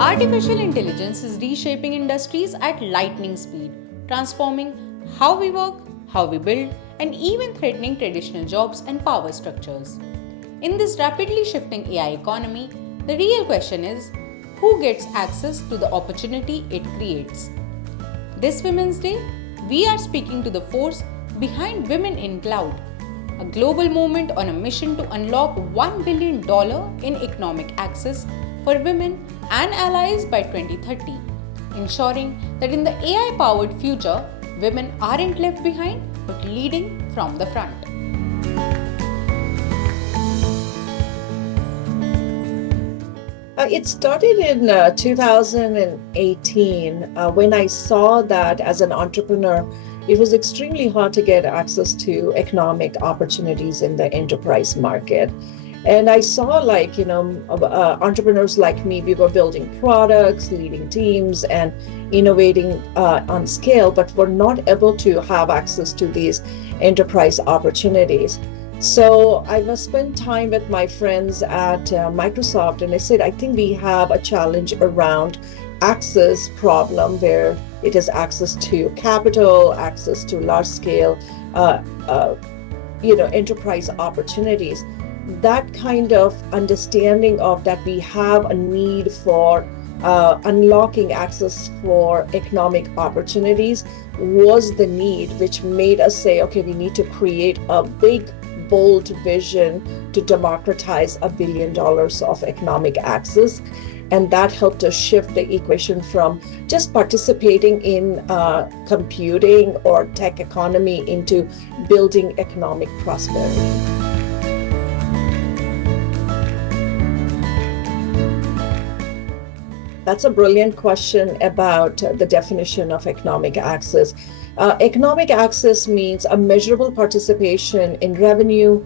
Artificial intelligence is reshaping industries at lightning speed, transforming how we work, how we build, and even threatening traditional jobs and power structures. In this rapidly shifting AI economy, the real question is who gets access to the opportunity it creates? This Women's Day, we are speaking to the force behind Women in Cloud, a global movement on a mission to unlock $1 billion in economic access for women and allies by 2030, ensuring that in the AI-powered future, women aren't left behind but leading from the front. It started in 2018 when I saw that as an entrepreneur, it was extremely hard to get access to economic opportunities in the enterprise market. And I saw entrepreneurs like me, we were building products, leading teams, and innovating on scale, but were not able to have access to these enterprise opportunities. So I was spend time with my friends at Microsoft, and I said, I think we have a challenge around access problem where it is access to capital, access to large scale, enterprise opportunities. That kind of understanding of that we have a need for unlocking access for economic opportunities was the need, which made us say, okay, we need to create a big, bold vision to democratize $1 billion of economic access. And that helped us shift the equation from just participating in computing or tech economy into building economic prosperity. That's a brilliant question about the definition of economic access. Economic access means a measurable participation in revenue,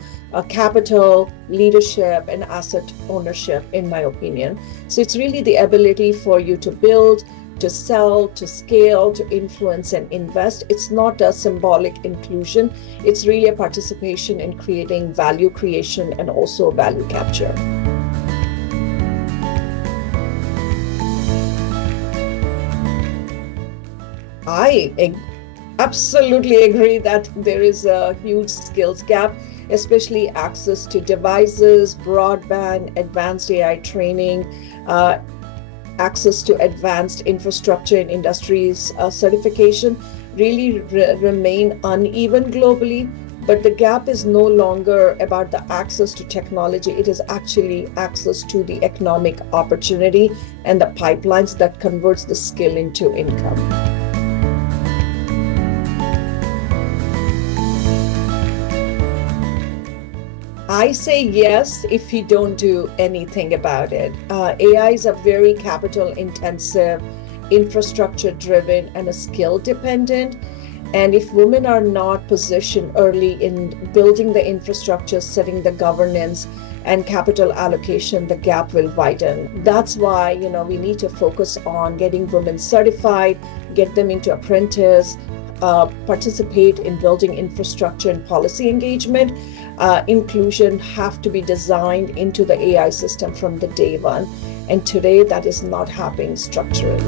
capital, leadership, and asset ownership, in my opinion. So it's really the ability for you to build, to sell, to scale, to influence and invest. It's not a symbolic inclusion. It's really a participation in creating value creation and also value capture. I absolutely agree that there is a huge skills gap, especially access to devices, broadband, advanced AI training, access to advanced infrastructure in industries certification really remain uneven globally. But the gap is no longer about the access to technology. It is actually access to the economic opportunity and the pipelines that converts the skill into income. I say yes if you don't do anything about it. AI is a very capital intensive, infrastructure driven, and a skill dependent. And if women are not positioned early in building the infrastructure, setting the governance and capital allocation, the gap will widen. That's why, we need to focus on getting women certified, get them into apprentice, participate in building infrastructure and policy engagement. Inclusion have to be designed into the AI system from the day one. And today that is not happening structurally.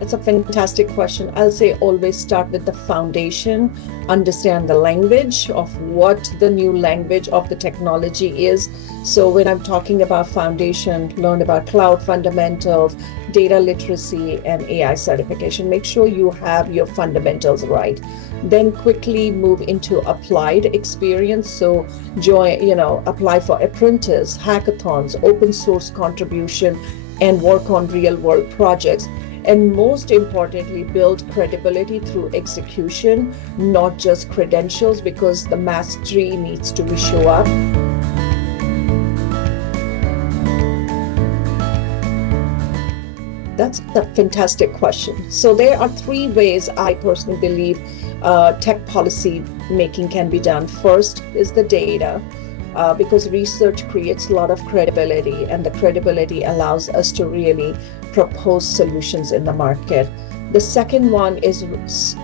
It's a fantastic question. I'll say always start with the foundation, understand the language of what the new language of the technology is. So when I'm talking about foundation, learn about cloud fundamentals, data literacy, and AI certification. Make sure you have your fundamentals right. Then quickly move into applied experience. So apply for apprentice, hackathons, open source contribution, and work on real world projects. And most importantly, build credibility through execution, not just credentials, because the mastery needs to show up. That's a fantastic question. So there are three ways I personally believe tech policy making can be done. First is the data. Because research creates a lot of credibility, and the credibility allows us to really propose solutions in the market. The second one is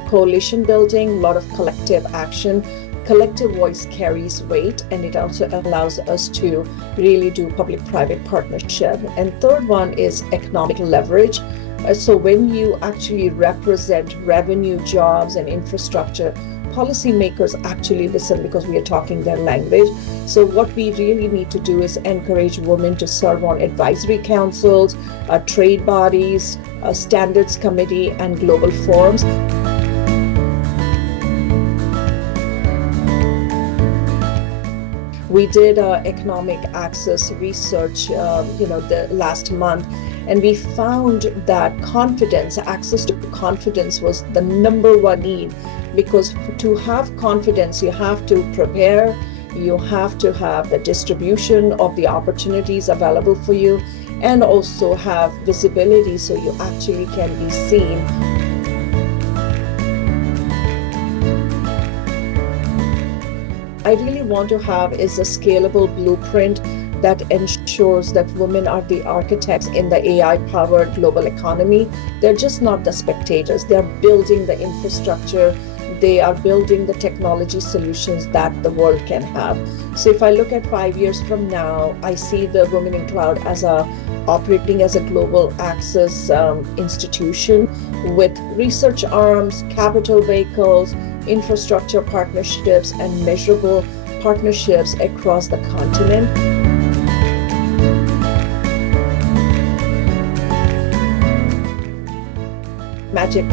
coalition building, a lot of collective action collective voice carries weight, and it also allows us to really do public-private partnership. And third one is economic leverage. So when you actually represent revenue, jobs, and infrastructure, policymakers actually listen because we are talking their language. So what we really need to do is encourage women to serve on advisory councils, trade bodies, standards committee, and global forums. We did economic access research, the last month, and we found that confidence, access to confidence, was the number one need. Because to have confidence, you have to prepare, you have to have the distribution of the opportunities available for you, and also have visibility so you actually can be seen. I really want to have is a scalable blueprint that ensures that women are the architects in the AI-powered global economy. They're just not the spectators. They're building the infrastructure. They are building the technology solutions that the world can have. So if I look at 5 years from now, I see the Women in Cloud as operating as a global access institution with research arms, capital vehicles, infrastructure partnerships, and measurable partnerships across the continent. Magic.